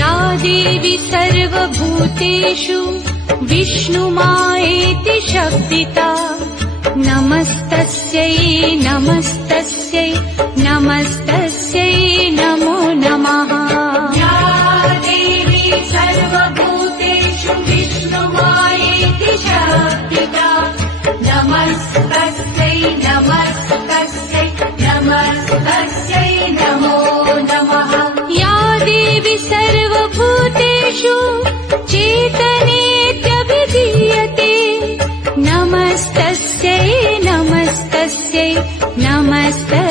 या देवी सर्वभूतेषु विष्णुमायेति शब्दिता नमस्तस्यै नमस्तस्यै नमस्तस्यै नमो नमः। या देवी सर्वभूतेषु विष्णुमायेति शब्दिता नमस्तस्यै नमस्तस्यै नमस्तस्यै नमो नमः। या देवी सर्वभूतेषु चेतनेत्यभिधीयते नमस्तस्यै नमस्तस्यै नमस्तस्यै